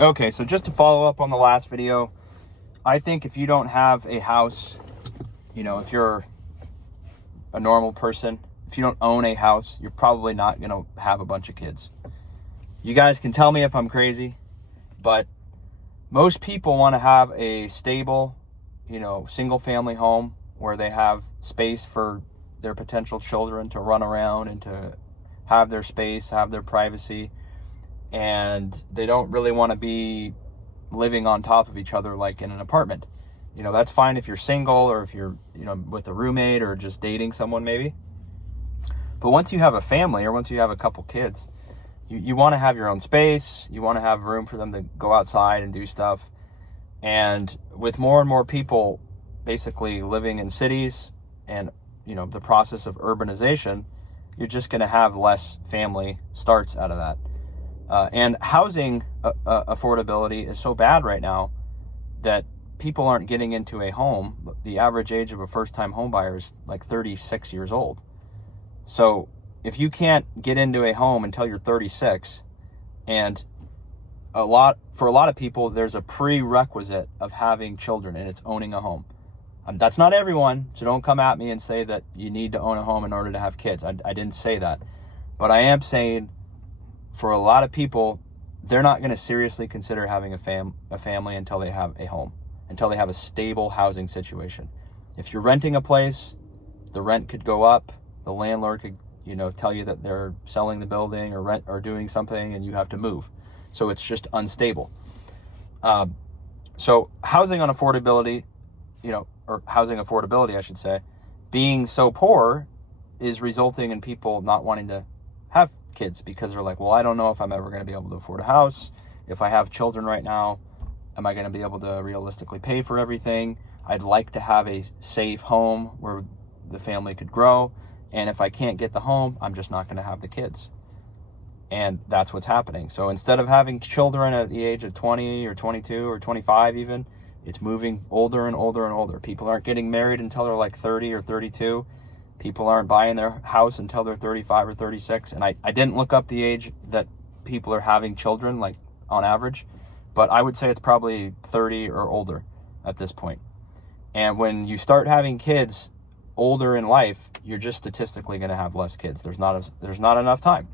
Okay, so just to follow up on the last video, I think if you don't have a house, if you're a normal person, if you don't own a house, you're probably not going to have a bunch of kids. You guys can tell me if I'm crazy, but most people want to have a stable, single family home where they have space for their potential children to run around and to have their space, have their privacy. And they don't really want to be living on top of each other like in an apartment. That's fine if you're single or if you're, with a roommate or just dating someone maybe. But once you have a family or once you have a couple kids, you want to have your own space. You want to have room for them to go outside and do stuff. And with more and more people basically living in cities and, the process of urbanization, you're just going to have less family starts out of that. And housing affordability is so bad right now that people aren't getting into a home. The average age of a first-time home buyer is like 36 years old. So if you can't get into a home until you're 36, and for a lot of people, there's a prerequisite of having children, and it's owning a home. That's not everyone, so don't come at me and say that you need to own a home in order to have kids. I didn't say that. But I am saying for a lot of people, they're not going to seriously consider having a family until they have a home, until they have a stable housing situation. If you're renting a place, the rent could go up. The landlord could, tell you that they're selling the building or doing something, and you have to move. So it's just unstable. So housing affordability, I should say, being so poor is resulting in people not wanting to have kids because they're like, well, I don't know if I'm ever going to be able to afford a house. If I have children right now, am I going to be able to realistically pay for everything? I'd like to have a safe home where the family could grow. And if I can't get the home, I'm just not going to have the kids. And that's what's happening. So instead of having children at the age of 20 or 22 or 25 even, it's moving older and older and older. People aren't getting married until they're like 30 or 32. People aren't buying their house until they're 35 or 36. And I didn't look up the age that people are having children, like on average, but I would say it's probably 30 or older at this point. And when you start having kids older in life, you're just statistically going to have less kids. There's not enough time.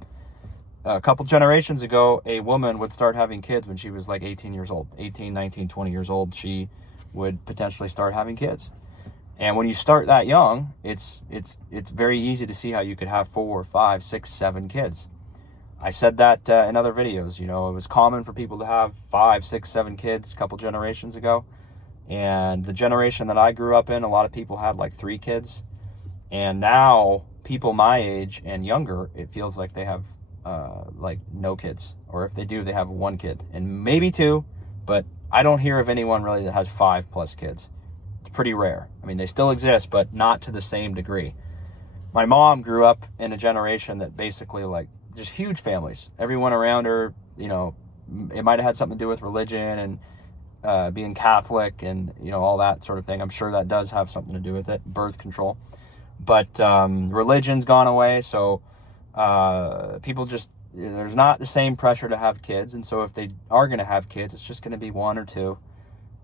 A couple generations ago, a woman would start having kids when she was like 18 years old, 18, 19, 20 years old. She would potentially start having kids. And when you start that young, it's very easy to see how you could have 4, 5, 6, 7 kids. I said that in other videos. It was common for people to have 5, 6, 7 kids a couple generations ago. And the generation that I grew up in, a lot of people had like 3 kids. And now people my age and younger, it feels like they have like no kids. Or if they do, they have 1 kid and maybe 2. But I don't hear of anyone really that has 5+ kids. It's pretty rare. I mean, they still exist, but not to the same degree. My mom grew up in a generation that basically like just huge families. Everyone around her, it might have had something to do with religion and being Catholic and, all that sort of thing. I'm sure that does have something to do with it, birth control. But religion's gone away, so people just, there's not the same pressure to have kids. And so if they are going to have kids, it's just going to be 1 or 2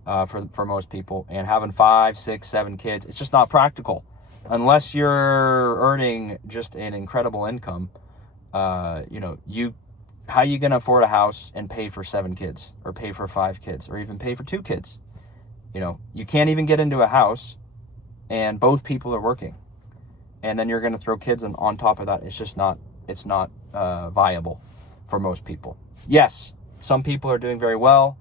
for most people. And having 5, 6, 7 kids, it's just not practical. Unless you're earning just an incredible income, how are you going to afford a house and pay for 7 kids or pay for 5 kids or even pay for 2 kids? You can't even get into a house and both people are working. And then you're going to throw kids on top of that. It's not viable for most people. Yes, some people are doing very well.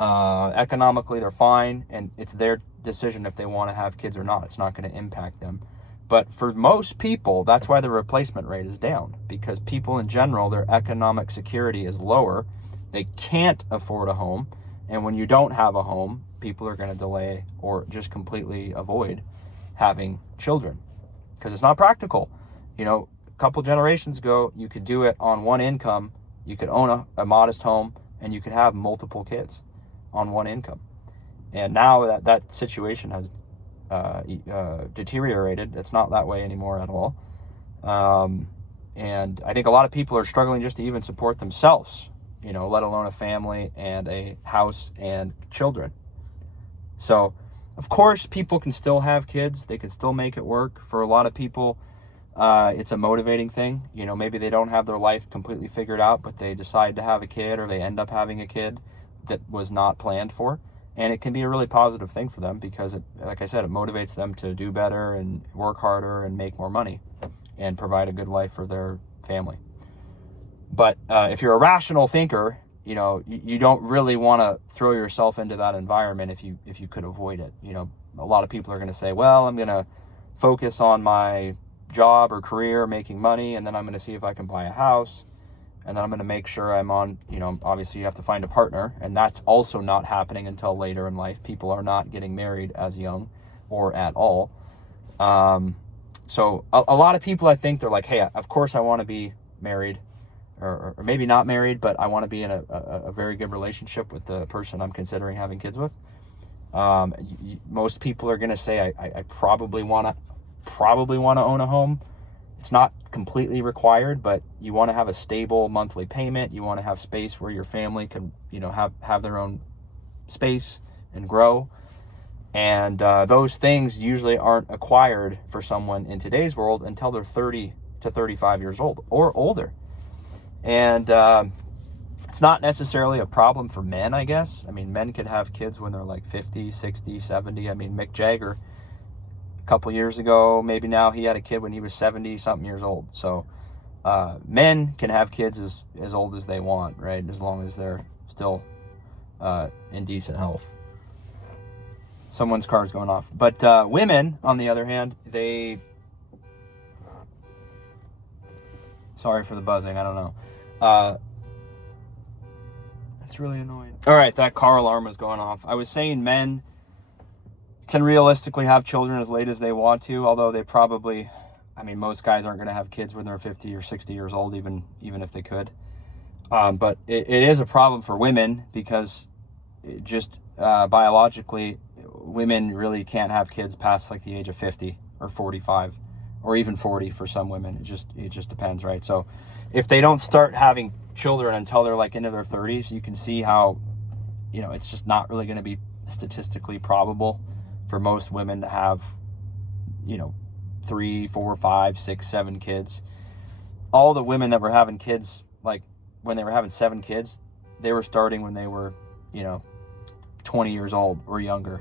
Economically, they're fine. And it's their decision if they want to have kids or not. It's not going to impact them. But for most people, that's why the replacement rate is down. Because people in general, their economic security is lower. They can't afford a home. And when you don't have a home, people are going to delay or just completely avoid having children. Because it's not practical. A couple generations ago, you could do it on 1 income. You could own a modest home and you could have multiple kids on 1 income. And now that situation has deteriorated. It's not that way anymore at all. And I think a lot of people are struggling just to even support themselves, let alone a family and a house and children. So, of course, people can still have kids. They can still make it work. For a lot of people, it's a motivating thing. Maybe they don't have their life completely figured out, but they decide to have a kid, or they end up having a kid that was not planned for. And it can be a really positive thing for them because, like I said, it motivates them to do better and work harder and make more money and provide a good life for their family. But if you're a rational thinker, you don't really want to throw yourself into that environment if you could avoid it. A lot of people are going to say, well, I'm going to focus on my job or career, making money, and then I'm going to see if I can buy a house, and then I'm going to make sure I'm on, obviously you have to find a partner, and that's also not happening until later in life. People are not getting married as young or at all. So a lot of people, I think, they're like, hey, of course I want to be married, or maybe not married, but I want to be in a very good relationship with the person I'm considering having kids with. Most people are going to say, I probably want to own a home. It's not completely required, but you want to have a stable monthly payment. You want to have space where your family can, have their own space and grow. And those things usually aren't acquired for someone in today's world until they're 30 to 35 years old or older. And it's not necessarily a problem for men, I guess. I mean, men can have kids when they're like 50, 60, 70. I mean, Mick Jagger, a couple years ago, maybe now, he had a kid when he was 70-something years old. So men can have kids as old as they want, right? As long as they're still in decent health. Someone's car is going off. But women, on the other hand, sorry for the buzzing, I don't know. It's really annoying. All right, that car alarm was going off. I was saying men can realistically have children as late as they want to, although they probably, most guys aren't going to have kids when they're 50 or 60 years old, even if they could. But it is a problem for women because biologically, women really can't have kids past like the age of 50 or 45 or even 40 for some women. It just depends, right? So if they don't start having children until they're like into their 30s, you can see how, it's just not really going to be statistically probable for most women to have, 3, 4, 5, 6, 7 kids. All the women that were having kids, like when they were having 7 kids, they were starting when they were, 20 years old or younger.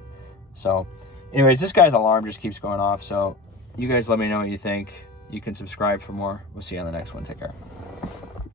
So anyways, this guy's alarm just keeps going off. So you guys let me know what you think. You can subscribe for more. We'll see you on the next one. Take care.